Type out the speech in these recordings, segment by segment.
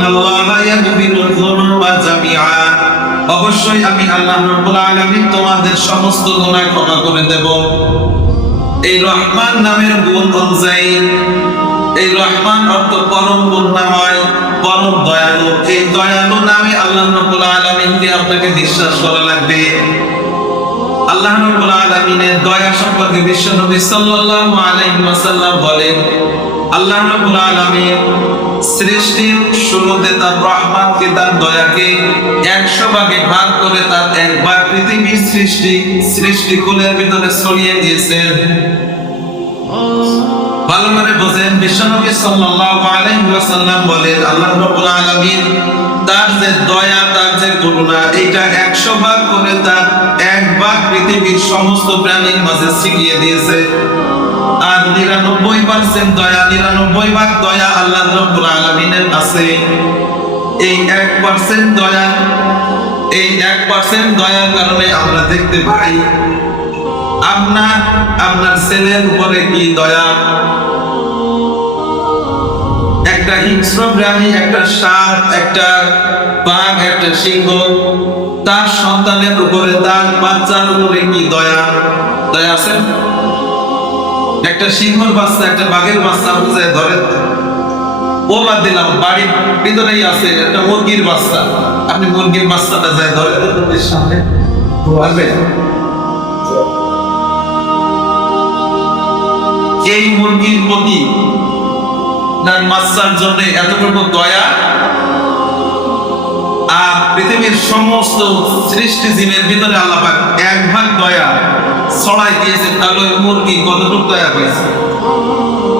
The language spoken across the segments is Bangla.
ইন্নাল্লাহা ইয়াগফিরুয যুনুবা জামিআ, অবশ্যই আমি আল্লাহ রাব্বুল আলামিন তোমাদের সমস্ত গুনাহ ক্ষমা করে দেব। এই রহমান নামের গুণ অনুযায়ী, এই রহমান অর্থ পরম করুণাময়, পরম দয়ালু। এই দয়ালু নামে আল্লাহ রাব্বুল আলামিনকে আপনাকে বিশ্বাস করা লাগবে। আল্লাহ রাব্বুল আলামিনের দয়া সম্পর্কে বিশ্বনবী সাল্লাল্লাহু আলাইহি ওয়াসাল্লাম বলেন, আল্লাহ রাব্বুল আলামিন সৃষ্টির শুরুতে তার রহমতকে, তার দয়াকে 100 ভাগে ভাগ করে তার এক ভাগ পৃথিবীর সৃষ্টিকুলের ভিতরে ছড়িয়ে দিয়েছেন। ভালো করে বোঝেন, বিশ্বনবী সাল্লাল্লাহু আলাইহি ওয়াসাল্লাম বলেন, আল্লাহ রাব্বুল আলামিন তার যে দয়া, তার যে করুণা, এটা 100 ভাগ করে তার এক ভাগ পৃথিবীর সমস্ত প্রাণীর মাঝে ছিটিয়ে দিয়েছে। আর 99% দয়া, 99 ভাগ দয়া আল্লাহ রাব্বুল আলামিনের আছে। এই 1% দয়া, এই 1% দয়ার কারণে আমরা দেখতে পাই আপনার ছেলের উপরে কি দয়া। একটা হিংস্র প্রাণী, একটা সাপ, একটা বাঘ, একটা সিংহ, তার সন্তানের উপরে, তার বাচ্চার উপরে কি দয়া আছে? একটা সিংহর বাচ্চা, একটা বাঘের বাচ্চা বুঝায় ধরে, ও বাদ দিলাম, বাড়ির ভিতরেই আছে একটা মুরগির বাচ্চা, আপনি মুরগির বাচ্চাটা যায় ধরে তোদের সামনে পারবে? এই মুরগির প্রতি তার বাচ্চার জন্য এতটুকু দয়া, আর পৃথিবীর সমস্ত সৃষ্টি জীবের ভিতরে আল্লাহ পাক এক ভাগ দয়া ছড়াই দিয়েছেন। তাহলে ওই মুরগি কতটুকু দয়া পেয়েছে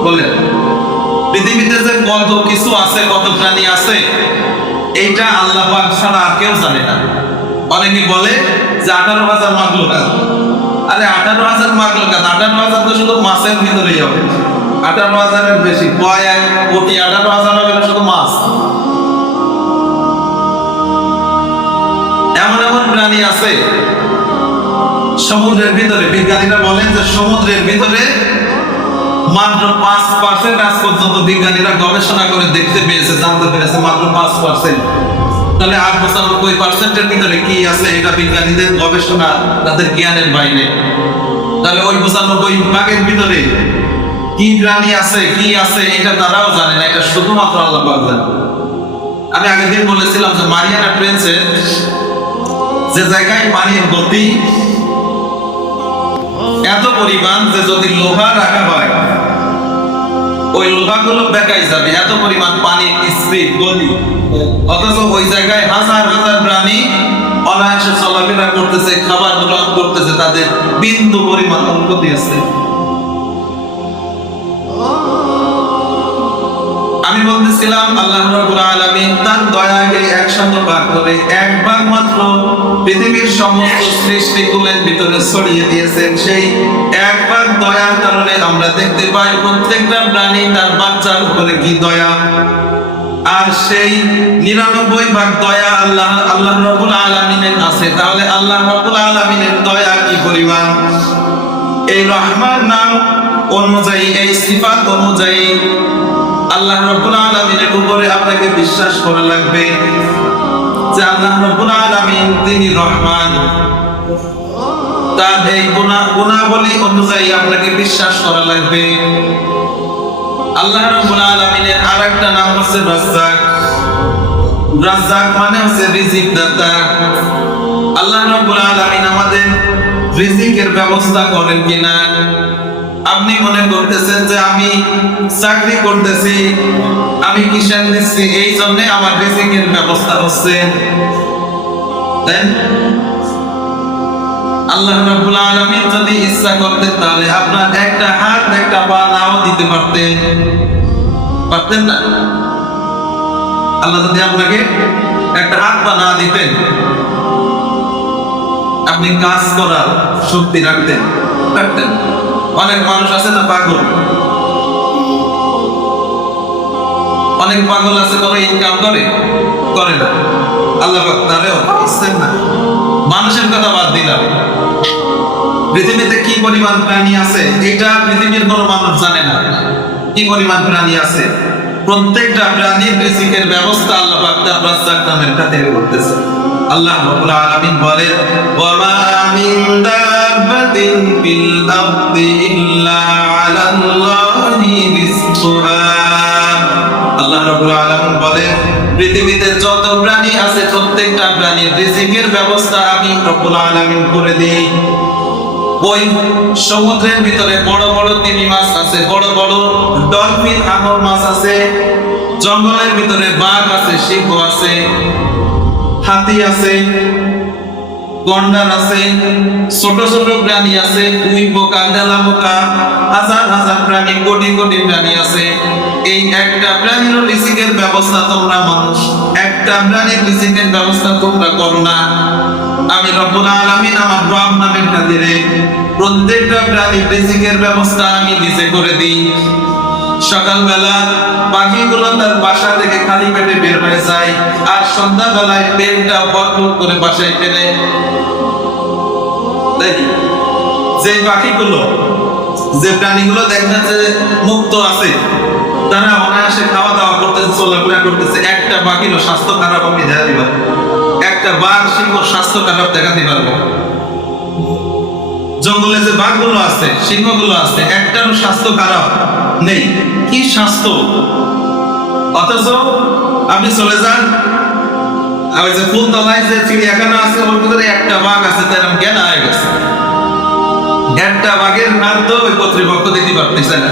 বলেন? পৃথিবীতে যে কত কিছু আছে, কত প্রাণী আছে, এইটা আল্লাহ পাক ছাড়া আর কেউ জানে না। অনেকে বলে যে 18,000 মাখলুকাত। আরে 18,000 মাখলুকাত, 18,000 তো শুধু মাছের ভিতরেই হবে। 18,000-এর বেশি, কয়েক কোটি, 18,000 হবে শুধু মাছ। এমন এমন প্রাণী আছে সমুদ্রের ভিতরে, বিজ্ঞানীরা বলেন যে সমুদ্রের ভিতরে মাত্র 5% আজ পর্যন্ত বিজ্ঞানীরা গবেষণা করে দেখতে পেয়েছে, জানতে পেরেছে, মাত্র 5%। তাহলে 98% ভিতরে কি আছে, এটা বিজ্ঞানীদের গবেষণা, তাদের জ্ঞানের বাইরে। তাহলে ওই 95% ভিতরে কি প্রাণী আছে, কি আছে, এটা তারাও জানে না, এটা শুধুমাত্র আল্লাহ পাক জানে। আমি আগের দিন বলেছিলাম যে মারিয়ানা ট্রেঞ্চে যে জায়গায় পানির গতি এত পরিমাণ যে যদি লোহা রাখা হয় ওই লোহাগুলো বেঁকাই যাবে, এত পরিমাণ পানির স্পিড, গতি। অথচ ওই জায়গায় হাজার হাজার প্রাণী অনায়াসে চলাফেরা করতেছে, খাবার গ্রহণ করতেছে, তাদের বিন্দু পরিমাণ অনুভূতি আছে। আমি বলতেছিলাম আল্লাহ রাব্বুল আলামিন তার দয়াকে 100 ভাগ করে এক ভাগ মাত্র পৃথিবীর সমস্ত সৃষ্টিকুলের ভিতরে ছড়িয়ে দিয়েছেন। সেই এক ভাগ দয়ার কারণে আমরা দেখতে পাই প্রত্যেকটা প্রাণী তার বাচ্চার উপরে কি দয়া। আর সেই 99 ভাগ দয়া আল্লাহ রাব্বুল আলামিনের আছে। তাহলে আল্লাহ রাব্বুল আলামিনের দয়া কি পরিমাণ! এই রহমান নাম অনুযায়ী, এই সিফাত অনুযায়ী আল্লাহ রাব্বুল আলামিনের উপরে আপনাকে বিশ্বাস করা লাগবে যে আল্লাহ রাব্বুল আলামিন তিনি রহমান। তার এই গুণাবলী অনুযায়ী আপনাকে বিশ্বাস করা লাগবে। আল্লাহ রাব্বুল আলামিনের আরেকটা নাম হচ্ছে রাজ্জাক। রাজ্জাক মানে হচ্ছে রিজিক দাতা। আল্লাহ রাব্বুল আলামিন আমাদের রিজিকের ব্যবস্থা করেন কিনা? আপনি মনে করতেছেন যে আমি চাকরি করতেছি, আমি কিষান দিচ্ছি, এই জন্য আমার রিজিকের ব্যবস্থা হচ্ছে। আল্লাহ রাব্বুল আলামিন যদি ইচ্ছা করতেন তাহলে আপনার একটা হাত, একটা পা নাও দিতে পারতেন না? আল্লাহ যদি আপনাকে একটা হাত পা না দিতেন, আপনি কাজ করার শক্তি রাখতেন? অনেক মানুষ আছে না পাগল, অনেক পাগল আছে, কোনো ইনকাম করে না। আল্লাহ পাক তারেও ইচ্ছেন না। মানুষের কথা বাদ দিলাম, পৃথিবীতে কি পরিমাণ প্রাণী আছে এটা পৃথিবীর কোনো মানুষ জানে না। কি পরিমাণ প্রাণী আছে, প্রত্যেকটা প্রাণীর রিজিকের ব্যবস্থা আল্লাহ আব্দুর রাজ্জাক নামের খাতিরে করতেছে। আল্লাহ রাব্বুল আলামিন বলেন ওয়া মা মিন দাব্বাতিন ফিল আরদি ইল্লা আলাল্লাহি রিজকুহা। আল্লাহ রাব্বুল আলামিন বলেন পৃথিবীতে যত প্রাণী আছে প্রত্যেকটা প্রাণীর রিজিকের ব্যবস্থা আমি রব্বুল আলামিন করে দেই। ওই সমুদ্রের ভিতরে বড় বড় তিমি মাছ আছে, বড় বড় ডলফিন হাঙর মাছ আছে, জঙ্গলের ভিতরে বাঘ আছে, সিংহ আছে, হাতি আছে, গন্ডার আছে, ছোট ছোট প্রাণী আছে, কুই পোকা, তেলা পোকা, হাজার হাজার প্রাণী, কোটি কোটি প্রাণী আছে। এই একটা প্রাণীর রিজিকের ব্যবস্থা তোমরা মানুষ, একটা প্রাণীর রিজিকের ব্যবস্থা তোমরা করো না। আমি রব্বুল আলামিন আমার রব নামের খাতিরে প্রত্যেকটা প্রাণীর রিজিকের ব্যবস্থা আমি নিজে করে দিই। সকালবেলা পাখিগুলো তার বাসা থেকে খালি পেটে বের হয়ে যায়, আর সন্ধ্যাবেলায় পেটটা ভরপুর করে বাসায় ফেলে। যে পাখিগুলো, যে প্রাণীগুলো দেখতেছে মুক্ত আছে, তারা অনায়াসে খাওয়া দাওয়া করতেছে, চলাফেরা করতেছে, একটা পাখিরও স্বাস্থ্য খারাপ আমি দেখাতে পারবো, একটা বাঘ সিংহ স্বাস্থ্য খারাপ দেখাতে পারবো। জঙ্গলে যে বাঘগুলো আছে, সিংহগুলো আছে, একটারও স্বাস্থ্য খারাপ নেই। কি স্বাস্থ্য! অথচ আপনি চলে যান ওই যে ফুলতলায় যে চিড়িয়াখানা আছে, ওর ভিতরে একটা বাঘ আছে, তার জ্ঞান হয়ে গেছে। একটা বাঘের খাদ্য ওই কর্তৃপক্ষ দিতে পারতেছে না,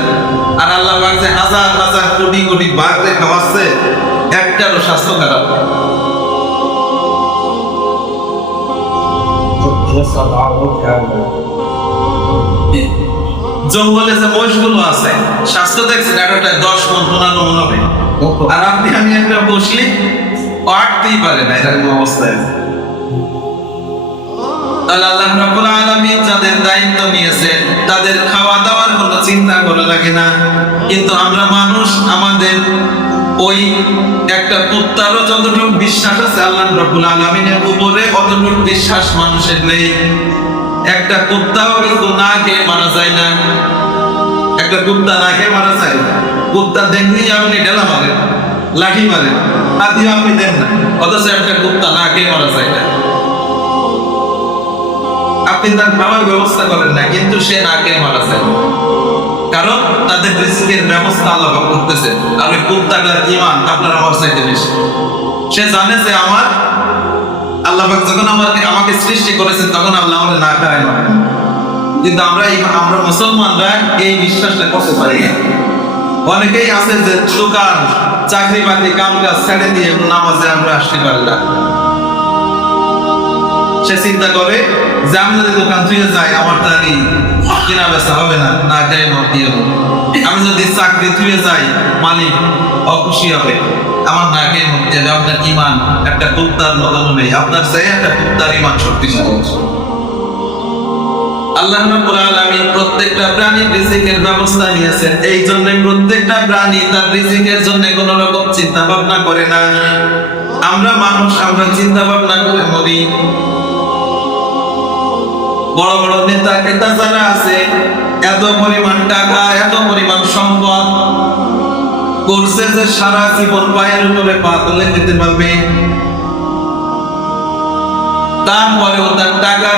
আর আল্লাহ পাক যে হাজার হাজার কোটি কোটি বাঘকে খাওয়াচ্ছে, একটারও স্বাস্থ্য খারাপ। জঙ্গলে যে মহিষগুলো আছে, স্বাস্থ্য দেখছেন একটা 10 মণ 15 মণ হবে, আর আপনি আমি একটা বসলি আটতেই পারে না, এরকম অবস্থায়। তাহলে আল্লাহ রাব্বুল আলামিন যাদের দায়িত্ব নিয়েছে তাদের খাওয়া দাওয়ার কোনো চিন্তা করা লাগে না। কিন্তু আমরা মানুষ, আমাদের ওই একটা কুত্তারও যতটুকু বিশ্বাস আছে আল্লাহ রাব্বুল আলামিনের উপরে, অতটুকু বিশ্বাস মানুষের নেই। একটা কুত্তাও কিন্তু না খেয়ে মারা যায় না। একটা কুত্তা না খেয়ে মারা যায়? কুত্তা দেখলেই আপনি ঢেলা মারেন, লাঠি মারেন, হাতিও আপনি দেন না, অথচ একটা কুত্তা না খেয়ে মারা যায় না। আপনি তার খাওয়ার ব্যবস্থা করেন না, কিন্তু সে না খেয়ে মারা যায়, কারণ তাদের রিজিকের ব্যবস্থা আল্লাহ করতেছে। আর ওই কুত্তাটার ঈমান আপনার আমার চাইতে বেশি। সে জানে যে আমার আল্লাহ পাক যখন আমাকে সৃষ্টি করেছেন তখন আল্লাহ আমাদের না খায় না। কিন্তু আমরা মুসলমানরা এই বিশ্বাসটা করতে পারি না। অনেকেই আছে যে দোকান, চাকরি বাকরি, কাম কাজ ছেড়ে দিয়ে নামাজে আমরা আসতে পারি না। সে চিন্তা করে যে আমি যদি দোকান ধুয়ে যাই আমার তো আর কেনা বেচা হবে না, না খাই ভর্তি হবো। আমি যদি চাকরি ধুয়ে যাই মালিক অখুশি হবে, আমার না খেয়ে ভর্তি হবে। আপনার ঈমান একটা কুত্তার মতন নেই, আপনার চাই একটা কুত্তার ঈমান শক্তিশালী। আল্লাহ রাব্বুল আলামিন প্রত্যেকটা প্রাণীর রিজিকের ব্যবস্থা নিয়েছেন। এই জন্য প্রত্যেকটা প্রাণী তার রিজিকের জন্য কোনো রকম চিন্তা ভাবনা করে না। আমরা মানুষ, আমরা চিন্তা ভাবনা করে মরি। বড় বড় নেতা কেতা যারা আছে, এত পরিমাণ টাকা, এত পরিমাণ সম্পদ করছে যে সারা জীবন পায়ের উপরে পা তুলে দিতে পারবে। তারপরেও তার টাকার